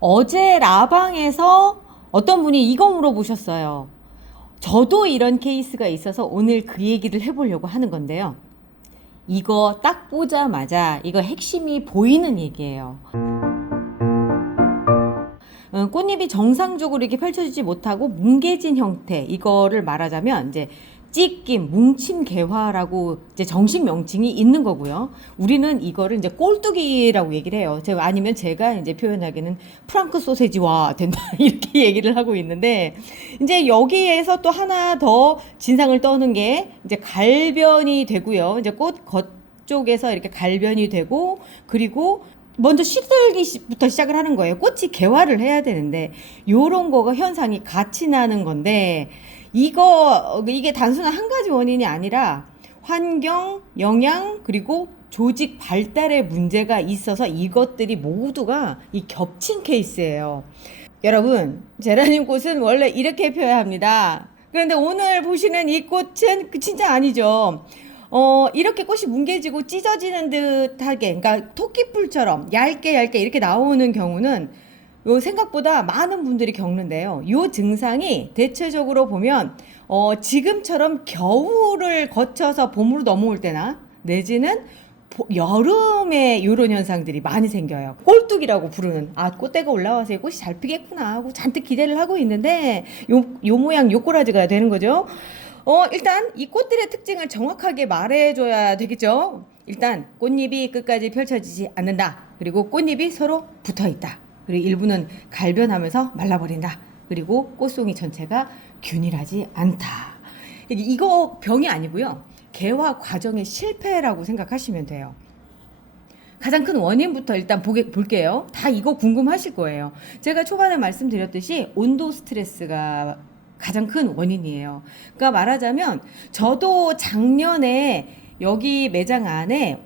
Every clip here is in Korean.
어제 라방에서 어떤 분이 이거 물어보셨어요. 저도 이런 케이스가 있어서 오늘 그 얘기를 해보려고 하는 건데요. 이거 딱 보자마자 이거 핵심이 보이는 얘기예요. 꽃잎이 정상적으로 이렇게 펼쳐지지 못하고 뭉개진 형태, 이거를 말하자면 이제 찢김, 뭉침 개화라고 이제 정식 명칭이 있는 거고요. 우리는 이거를 이제 꼴뚜기라고 얘기를 해요. 제가 아니면 제가 이제 표현하기는 프랑크 소세지화 된다 이렇게 얘기를 하고 있는데, 이제 여기에서 또 하나 더 진상을 떠는 게 이제 갈변이 되고요. 이제 꽃 겉쪽에서 이렇게 갈변이 되고, 그리고 먼저 시들기부터 시작을 하는 거예요. 꽃이 개화를 해야 되는데 요런 거가 현상이 같이 나는 건데, 이게 단순한 한 가지 원인이 아니라 환경, 영양, 그리고 조직 발달에 문제가 있어서 이것들이 모두가 이 겹친 케이스예요. 여러분, 제라늄 꽃은 원래 이렇게 피어야 합니다. 그런데 오늘 보시는 이 꽃은 진짜 아니죠. 이렇게 꽃이 뭉개지고 찢어지는 듯하게, 그러니까 토끼풀처럼 얇게 얇게 이렇게 나오는 경우는 요 생각보다 많은 분들이 겪는데요. 요 증상이 대체적으로 보면 지금처럼 겨울을 거쳐서 봄으로 넘어올 때나 내지는 여름에 이런 현상들이 많이 생겨요. 꼴뚜기라고 부르는, 꽃대가 올라와서 꽃이 잘 피겠구나 하고 잔뜩 기대를 하고 있는데 요 모양 요 꼬라지가 되는 거죠. 일단 이 꽃들의 특징을 정확하게 말해줘야 되겠죠. 일단 꽃잎이 끝까지 펼쳐지지 않는다. 그리고 꽃잎이 서로 붙어있다. 그리고 일부는 갈변하면서 말라버린다. 그리고 꽃송이 전체가 균일하지 않다. 이거 병이 아니고요. 개화 과정의 실패라고 생각하시면 돼요. 가장 큰 원인부터 일단 볼게요. 다 이거 궁금하실 거예요. 제가 초반에 말씀드렸듯이 온도 스트레스가 가장 큰 원인이에요. 그러니까 말하자면 저도 작년에 여기 매장 안에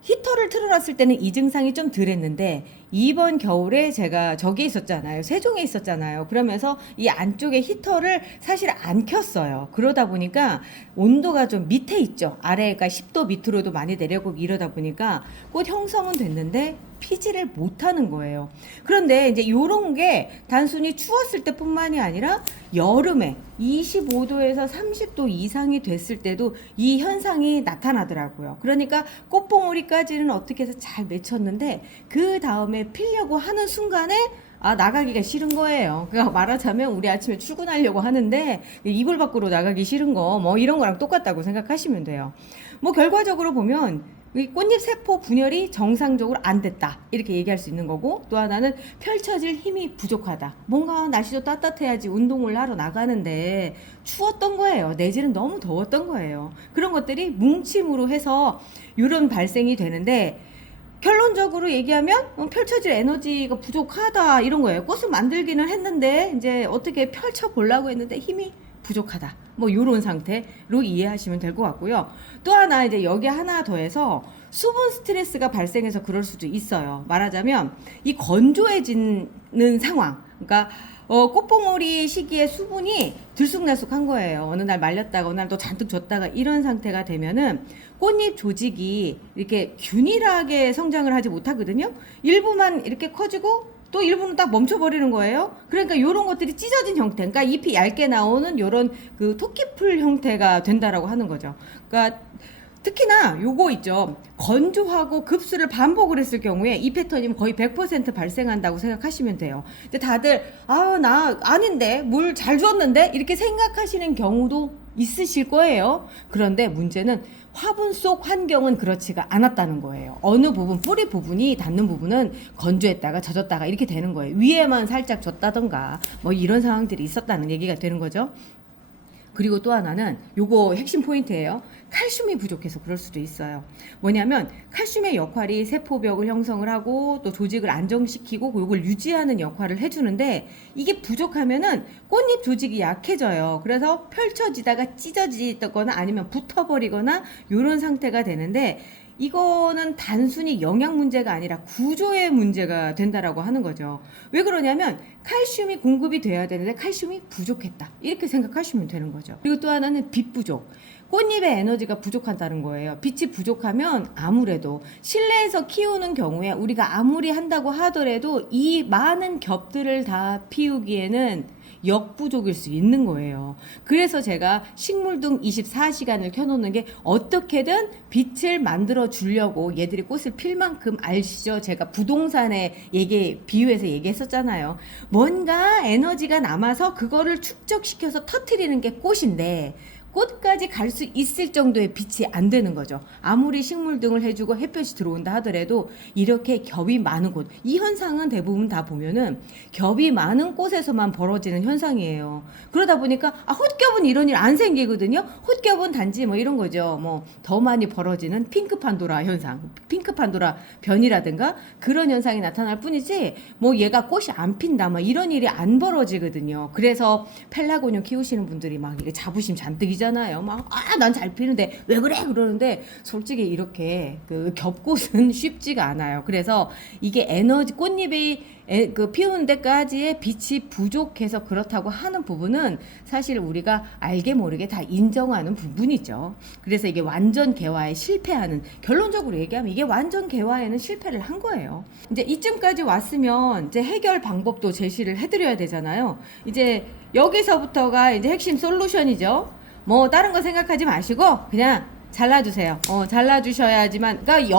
히터를 틀어놨을 때는 이 증상이 좀 덜했는데, 이번 겨울에 제가 저기 있었잖아요. 세종에 있었잖아요. 그러면서 이 안쪽에 히터를 사실 안 켰어요. 그러다 보니까 온도가 좀 밑에 있죠. 아래가 10도 밑으로도 많이 내려오고 이러다 보니까 꽃 형성은 됐는데 피지를 못하는 거예요. 그런데 이제 요런 게 단순히 추웠을 때뿐만이 아니라 여름에 25도에서 30도 이상이 됐을 때도 이 현상이 나타나더라고요. 그러니까 꽃봉오리까지는 어떻게 해서 잘 맺혔는데 그 다음에 피려고 하는 순간에 나가기가 싫은 거예요. 그러니까 말하자면 우리 아침에 출근하려고 하는데 이불 밖으로 나가기 싫은 거, 뭐 이런 거랑 똑같다고 생각하시면 돼요. 뭐 결과적으로 보면 이 꽃잎 세포 분열이 정상적으로 안 됐다, 이렇게 얘기할 수 있는 거고, 또 하나는 펼쳐질 힘이 부족하다. 뭔가 날씨도 따뜻해야지 운동을 하러 나가는데 추웠던 거예요. 내지는 너무 더웠던 거예요. 그런 것들이 뭉침으로 해서 이런 발생이 되는데, 결론적으로 얘기하면 펼쳐질 에너지가 부족하다 이런 거예요. 꽃을 만들기는 했는데 이제 어떻게 펼쳐 보려고 했는데 힘이 부족하다, 뭐 이런 상태로 이해하시면 될 것 같고요. 또 하나 이제 여기 하나 더해서 수분 스트레스가 발생해서 그럴 수도 있어요. 말하자면 이 건조해지는 상황, 그러니까 꽃봉오리 시기에 수분이 들쑥날쑥한 거예요. 어느 날 말렸다가 어느 날 또 잔뜩 줬다가 이런 상태가 되면은 꽃잎 조직이 이렇게 균일하게 성장을 하지 못하거든요. 일부만 이렇게 커지고 또 일부는 딱 멈춰버리는 거예요. 그러니까 요런 것들이 찢어진 형태, 그러니까 잎이 얇게 나오는 요런 그 토끼풀 형태가 된다라고 하는 거죠. 그러니까 특히나 요거 있죠. 건조하고 급수를 반복을 했을 경우에 이 패턴이면 거의 100% 발생한다고 생각하시면 돼요. 근데 다들 나 아닌데 물 잘 줬는데 이렇게 생각하시는 경우도 있으실 거예요. 그런데 문제는 화분 속 환경은 그렇지가 않았다는 거예요. 어느 부분, 뿌리 부분이 닿는 부분은 건조했다가 젖었다가 이렇게 되는 거예요. 위에만 살짝 젖다던가 뭐 이런 상황들이 있었다는 얘기가 되는 거죠. 그리고 또 하나는 요거 핵심 포인트예요. 칼슘이 부족해서 그럴 수도 있어요. 뭐냐면 칼슘의 역할이 세포벽을 형성을 하고 또 조직을 안정시키고 요걸 유지하는 역할을 해주는데, 이게 부족하면은 꽃잎 조직이 약해져요. 그래서 펼쳐지다가 찢어지거나 아니면 붙어버리거나 요런 상태가 되는데, 이거는 단순히 영양 문제가 아니라 구조의 문제가 된다라고 하는 거죠. 왜 그러냐면 칼슘이 공급이 돼야 되는데 칼슘이 부족했다, 이렇게 생각하시면 되는 거죠. 그리고 또 하나는 빛 부족. 꽃잎의 에너지가 부족하다는 거예요. 빛이 부족하면 아무래도 실내에서 키우는 경우에 우리가 아무리 한다고 하더라도 이 많은 겹들을 다 피우기에는 역부족일 수 있는 거예요. 그래서 제가 식물등 24시간을 켜놓는 게 어떻게든 빛을 만들어 주려고 얘들이 꽃을 필 만큼 아시죠? 제가 부동산에 비유해서 얘기했었잖아요. 뭔가 에너지가 남아서 그거를 축적시켜서 터트리는 게 꽃인데 꽃까지 갈 수 있을 정도의 빛이 안 되는 거죠. 아무리 식물등을 해주고 햇볕이 들어온다 하더라도 이렇게 겹이 많은 곳, 이 현상은 대부분 다 보면은 겹이 많은 곳에서만 벌어지는 현상이에요. 그러다 보니까 헛겹은 이런 일 안 생기거든요. 헛겹은 단지 뭐 이런 거죠. 뭐 더 많이 벌어지는 핑크 판도라 현상, 핑크 판도라 변이라든가 그런 현상이 나타날 뿐이지 뭐 얘가 꽃이 안 핀다 뭐 이런 일이 안 벌어지거든요. 그래서 펠라고니움 키우시는 분들이 막 이게 자부심 잔뜩이잖아요. 난 잘 피는데 왜 그래 그러는데 솔직히 이렇게 그 겹꽃은 쉽지가 않아요. 그래서 이게 에너지 꽃잎이 그 피우는 데까지의 빛이 부족해서 그렇다고 하는 부분은 사실 우리가 알게 모르게 다 인정하는 부분이죠. 그래서 이게 완전 개화에 실패하는, 결론적으로 얘기하면 이게 완전 개화에는 실패를 한 거예요. 이제 이쯤까지 왔으면 이제 해결 방법도 제시를 해드려야 되잖아요. 이제 여기서부터가 이제 핵심 솔루션이죠. 뭐 다른 거 생각하지 마시고 그냥 잘라주세요. 잘라주셔야지만, 그러니까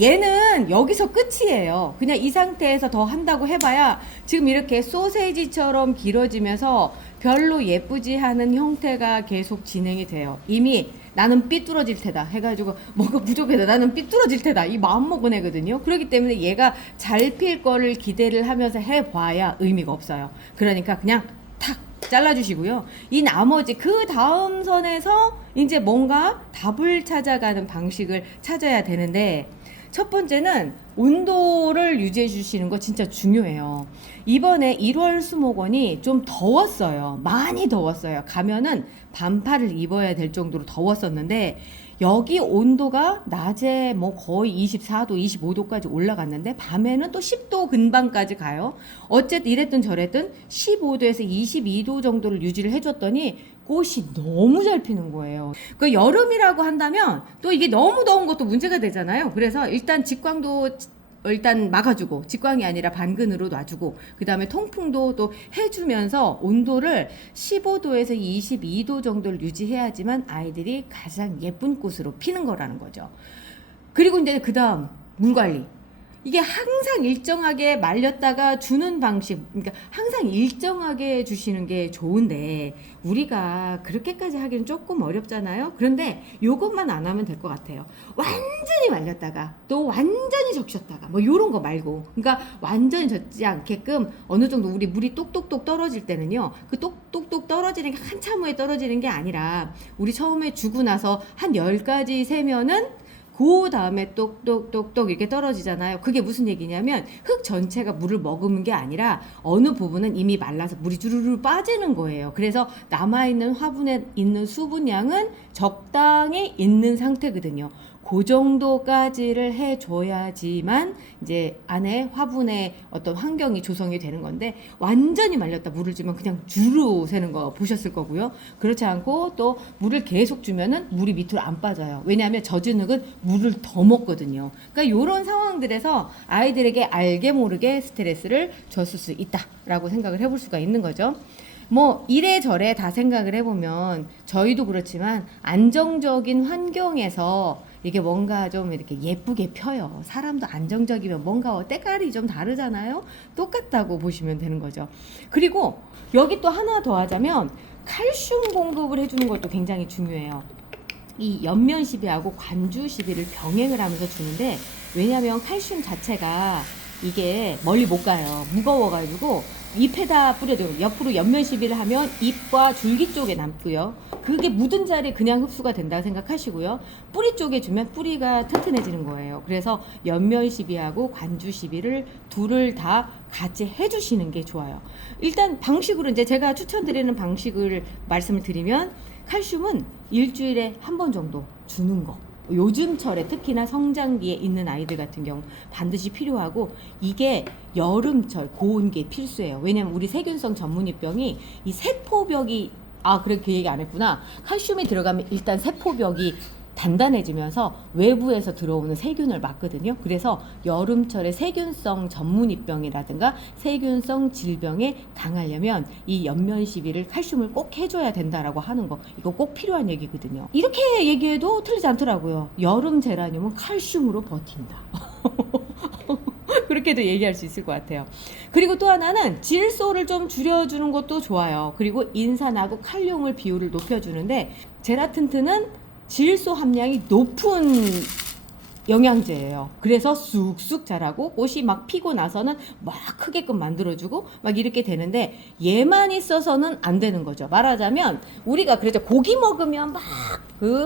얘는 여기서 끝이에요. 그냥 이 상태에서 더 한다고 해봐야 지금 이렇게 소세지처럼 길어지면서 별로 예쁘지 않은 형태가 계속 진행이 돼요. 이미 나는 삐뚤어질 테다 해가지고 뭐가 부족해다, 나는 삐뚤어질 테다, 이 마음먹은 애거든요. 그렇기 때문에 얘가 잘 필 거를 기대를 하면서 해봐야 의미가 없어요. 그러니까 그냥 탁 잘라주시고요. 이 나머지 그 다음 선에서 이제 뭔가 답을 찾아가는 방식을 찾아야 되는데, 첫 번째는 온도를 유지해 주시는 거 진짜 중요해요. 이번에 1월 수목원이 좀 더웠어요. 많이 더웠어요. 가면은 반팔을 입어야 될 정도로 더웠었는데 여기 온도가 낮에 뭐 거의 24도, 25도까지 올라갔는데 밤에는 또 10도 근방까지 가요. 어쨌든 이랬든 저랬든 15도에서 22도 정도를 유지를 해줬더니 꽃이 너무 잘 피는 거예요. 그 여름이라고 한다면 또 이게 너무 더운 것도 문제가 되잖아요. 그래서 일단 직광도 일단 막아주고, 직광이 아니라 반근으로 놔주고, 그 다음에 통풍도 또 해주면서 온도를 15도에서 22도 정도를 유지해야지만 아이들이 가장 예쁜 꽃으로 피는 거라는 거죠. 그리고 이제 그 다음 물관리. 이게 항상 일정하게 말렸다가 주는 방식, 그러니까 항상 일정하게 주시는 게 좋은데 우리가 그렇게까지 하기는 조금 어렵잖아요. 그런데 요것만 안 하면 될 것 같아요. 완전히 말렸다가 또 완전히 적셨다가 뭐 요런 거 말고, 그러니까 완전히 젖지 않게끔 어느 정도 우리 물이 똑똑똑 떨어질 때는요, 그 똑똑똑 떨어지는 게 한참 후에 떨어지는 게 아니라 우리 처음에 주고 나서 한 10가지 세면은 그 다음에 똑똑똑똑 이렇게 떨어지잖아요. 그게 무슨 얘기냐면 흙 전체가 물을 머금은 게 아니라 어느 부분은 이미 말라서 물이 주르르 빠지는 거예요. 그래서 남아있는 화분에 있는 수분량은 적당히 있는 상태거든요. 그 정도까지를 해줘야지만 이제 안에 화분의 어떤 환경이 조성이 되는 건데, 완전히 말렸다 물을 주면 그냥 주르 새는 거 보셨을 거고요. 그렇지 않고 또 물을 계속 주면은 물이 밑으로 안 빠져요. 왜냐하면 젖은 흙은 물을 더 먹거든요. 그러니까 이런 상황들에서 아이들에게 알게 모르게 스트레스를 줬을 수 있다라고 생각을 해볼 수가 있는 거죠. 뭐 이래저래 다 생각을 해보면 저희도 그렇지만 안정적인 환경에서 이게 뭔가 좀 이렇게 예쁘게 펴요. 사람도 안정적이면 뭔가 때깔이 좀 다르잖아요. 똑같다고 보시면 되는 거죠. 그리고 여기 또 하나 더 하자면 칼슘 공급을 해주는 것도 굉장히 중요해요. 이 연면 시비하고 관주 시비를 병행을 하면서 주는데, 왜냐하면 칼슘 자체가 이게 멀리 못 가요. 무거워가지고 잎에다 뿌려도 옆으로 연면 시비를 하면 잎과 줄기 쪽에 남고요. 그게 묻은 자리에 그냥 흡수가 된다 생각하시고요. 뿌리 쪽에 주면 뿌리가 튼튼해지는 거예요. 그래서 연면 시비하고 관주 시비를 둘을 다 같이 해주시는 게 좋아요. 일단 방식으로 이제 제가 추천드리는 방식을 말씀을 드리면, 칼슘은 일주일에 한 번 정도 주는 거. 요즘철에 특히나 성장기에 있는 아이들 같은 경우 반드시 필요하고, 이게 여름철 고온기에 필수예요. 왜냐면 우리 세균성 전문이병이 이 세포벽이 아, 그래, 그 얘기 안 했구나. 칼슘이 들어가면 일단 세포벽이 단단해지면서 외부에서 들어오는 세균을 막거든요. 그래서 여름철에 세균성 전문이병이라든가 세균성 질병에 강하려면 이 연면 시비를 칼슘을 꼭 해줘야 된다라고 하는 거, 이거 꼭 필요한 얘기거든요. 이렇게 얘기해도 틀리지 않더라고요. 여름 제라늄은 칼슘으로 버틴다. 그렇게도 얘기할 수 있을 것 같아요. 그리고 또 하나는 질소를 좀 줄여주는 것도 좋아요. 그리고 인산하고 칼륨을 비율을 높여주는데, 제라튼트는 질소 함량이 높은 영양제예요. 그래서 쑥쑥 자라고 꽃이 막 피고 나서는 막 크게끔 만들어주고 막 이렇게 되는데, 얘만 있어서는 안 되는 거죠. 말하자면 우리가 그래서 고기 먹으면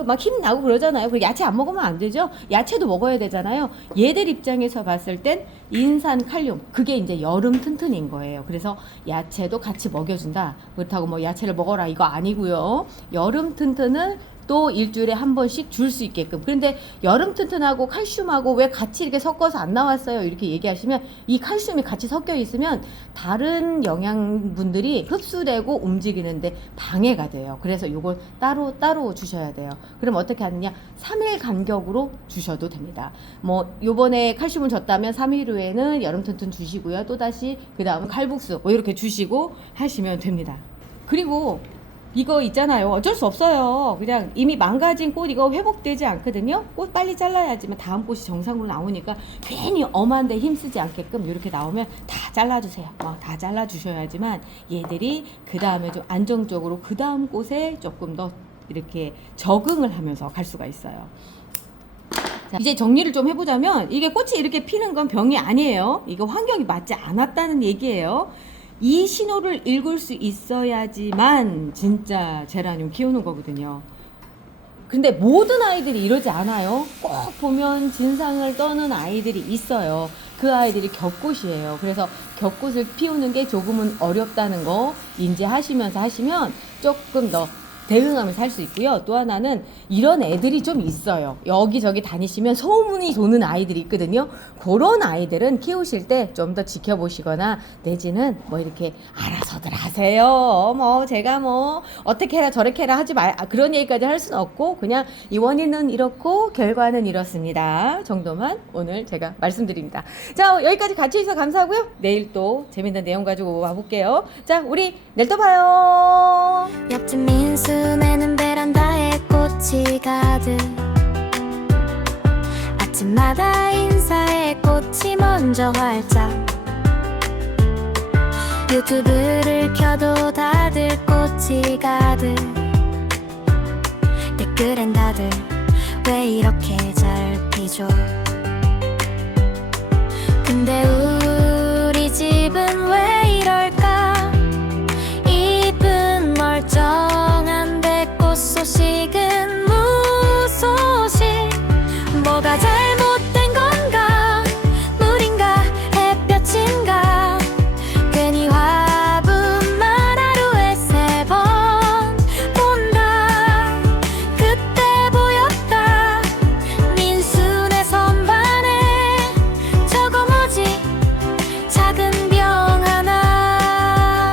막 힘나고 그러잖아요. 그리고 야채 안 먹으면 안 되죠. 야채도 먹어야 되잖아요. 얘들 입장에서 봤을 땐 인산 칼륨, 그게 이제 여름 튼튼인 거예요. 그래서 야채도 같이 먹여준다. 그렇다고 뭐 야채를 먹어라 이거 아니고요. 여름 튼튼을 또 일주일에 한 번씩 줄 수 있게끔. 그런데 여름 튼튼하고 칼슘하고 왜 같이 이렇게 섞어서 안 나왔어요? 이렇게 얘기하시면, 이 칼슘이 같이 섞여 있으면 다른 영양분들이 흡수되고 움직이는데 방해가 돼요. 그래서 요걸 따로 주셔야 돼요. 그럼 어떻게 하느냐? 3일 간격으로 주셔도 됩니다. 뭐 요번에 칼슘을 줬다면 3일 후에는 여름 튼튼 주시고요. 또다시 그 다음 칼국수 뭐 이렇게 주시고 하시면 됩니다. 그리고 이거 있잖아요. 어쩔 수 없어요. 그냥 이미 망가진 꽃 이거 회복되지 않거든요. 꽃 빨리 잘라야지만 다음 꽃이 정상으로 나오니까 괜히 엄한데 힘쓰지 않게끔 이렇게 나오면 다 잘라주세요. 다 잘라주셔야지만 얘들이 그 다음에 좀 안정적으로 그 다음 꽃에 조금 더 이렇게 적응을 하면서 갈 수가 있어요. 자, 이제 정리를 좀 해보자면, 이게 꽃이 이렇게 피는 건 병이 아니에요. 이거 환경이 맞지 않았다는 얘기예요. 이 신호를 읽을 수 있어야지만 진짜 제라늄 키우는 거거든요. 근데 모든 아이들이 이러지 않아요. 꼭 보면 진상을 떠는 아이들이 있어요. 그 아이들이 겹꽃이에요. 그래서 겹꽃을 피우는 게 조금은 어렵다는 거 인지하시면서 하시면 조금 더 대응하면서 할 수 있고요. 또 하나는 이런 애들이 좀 있어요. 여기저기 다니시면 소문이 도는 아이들이 있거든요. 그런 아이들은 키우실 때 좀 더 지켜보시거나, 내지는 뭐 이렇게 알아서들 하세요. 뭐 제가 뭐 어떻게 해라 저렇게 해라 하지 말, 그런 얘기까지 할 수는 없고, 그냥 이 원인은 이렇고 결과는 이렇습니다 정도만 오늘 제가 말씀드립니다. 자, 여기까지 같이 해주셔서 감사하고요. 내일 또 재밌는 내용 가지고 와볼게요. 자, 우리 내일 또 봐요. 옆집 민수매는 베란다에 꽃이 가득, 아침마다 인사해 꽃이 먼저 활짝, 유튜브를 켜도 다들 꽃이 가득, 댓글엔 다들 왜 이렇게 잘 피죠? 근데 우리 집은 왜 이럴까? 잎은 멀쩡한데 꽃 소식은 무소식. 뭐가 잘못된 건가? 물인가? 햇볕인가? 괜히 화분만 하루에 3번 본다. 그때 보였다 민수네 선반에 저거 뭐지? 작은 병 하나.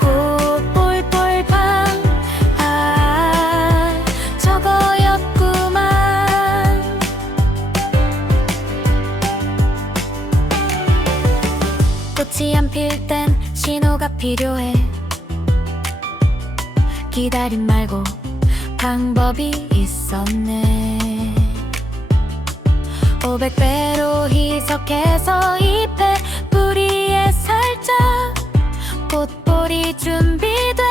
꽃 폴폴팡. 아, 저거였구만. 꽃이 안 필 땐 신호가 필요해. 기다림 말고 방법이 있었네. 500배로 희석해서 잎에 뿌리에 살짝 꽃볼이 준비돼.